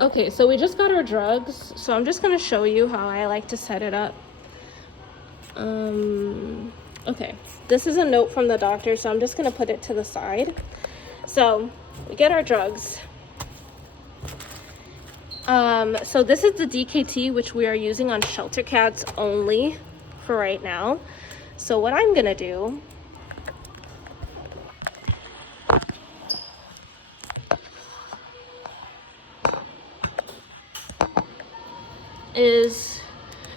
Okay, so we just got our drugs, so I'm just gonna show you how I like to set it up. Okay, this is a note from the doctor, so I'm just gonna put it to the side. So we get our drugs. So this is the DKT, which we are using on shelter cats only for right now. So what I'm gonna do is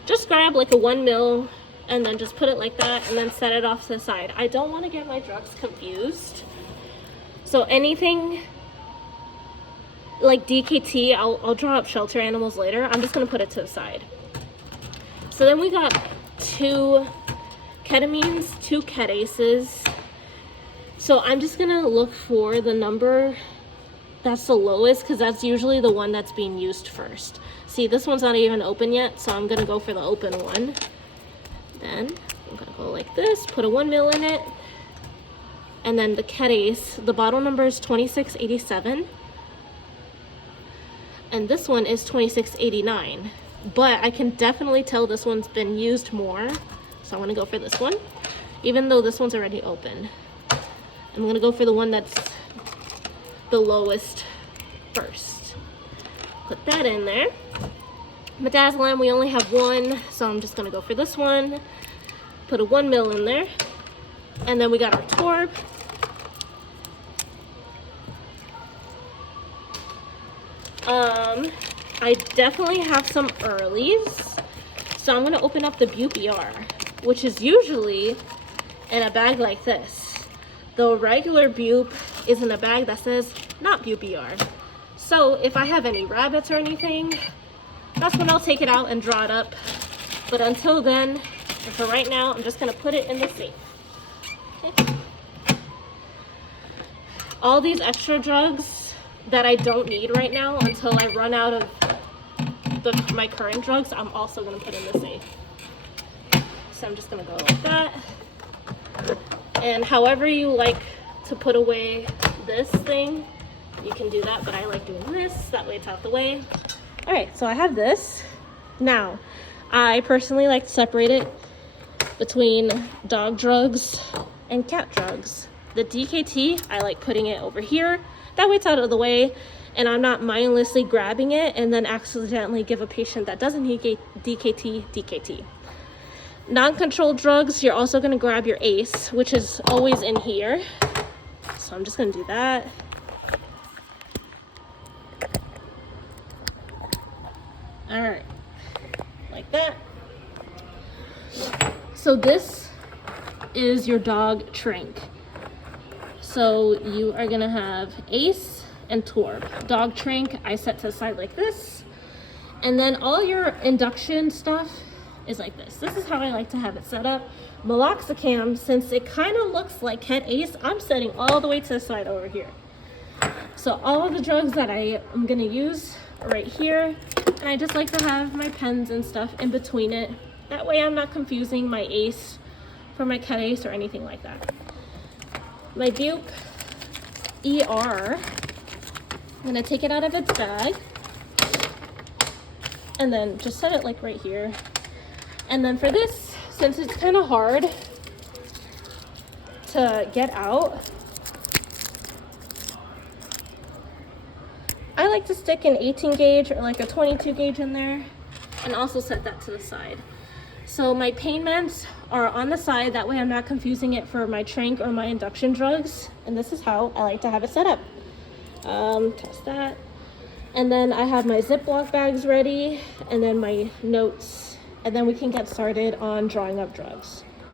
just grab like a 1 ml and then just put it like that and then set it off to the side. I don't want to get my drugs confused. So anything like DKT, I'll draw up shelter animals later. I'm just gonna put it to the side. So then we got 2 ketamines, 2 ketases. So I'm just gonna look for the number that's the lowest, because that's usually the one that's being used first. See, this one's not even open yet, so I'm gonna go for the open one. Then I'm gonna go like this, put a 1 ml in it, and then the ketase, the bottle number is 2687, and this one is 2689. But I can definitely tell this one's been used more, so I'm gonna go for this one, even though this one's already open. I'm gonna go for the one that's the lowest first. Put that in there. Midazolam, we only have 1, so I'm just gonna go for this one. Put a 1 ml in there. And then we got our Torb. I definitely have some earlies, so I'm gonna open up the BuPR, which is usually in a bag like this. The regular Bup is in a bag that says not BuPR. So if I have any rabbits or anything, that's when I'll take it out and draw it up. But until then, and for right now, I'm just gonna put it in the safe. Okay. All these extra drugs that I don't need right now until I run out of my current drugs, I'm also gonna put in the safe. So I'm just gonna go like that. And however you like to put away this thing, you can do that, but I like doing this, that way it's out the way. All right, so I have this. Now, I personally like to separate it between dog drugs and cat drugs. The DKT, I like putting it over here, that way it's out of the way, and I'm not mindlessly grabbing it and then accidentally give a patient that doesn't need DKT. Non-controlled drugs, you're also gonna grab your ACE, which is always in here. So I'm just gonna do that. All right, like that. So this is your dog Trink. So you are gonna have ACE and Torb. Dog Trink, I set to the side like this. And then all your induction stuff is like this. This is how I like to have it set up. Meloxicam, since it kind of looks like Ket ACE, I'm setting all the way to the side over here. So all of the drugs that I am gonna use are right here, and I just like to have my pens and stuff in between it. That way I'm not confusing my ACE for my Ket ACE or anything like that. My Bup ER, I'm gonna take it out of its bag and then just set it like right here. And then for this, since it's kind of hard to get out, I like to stick an 18 gauge or like a 22 gauge in there and also set that to the side. So my pain meds are on the side, that way I'm not confusing it for my Trank or my induction drugs. And this is how I like to have it set up. Test that. And then I have my Ziploc bags ready, and then my notes, and then we can get started on drawing up drugs.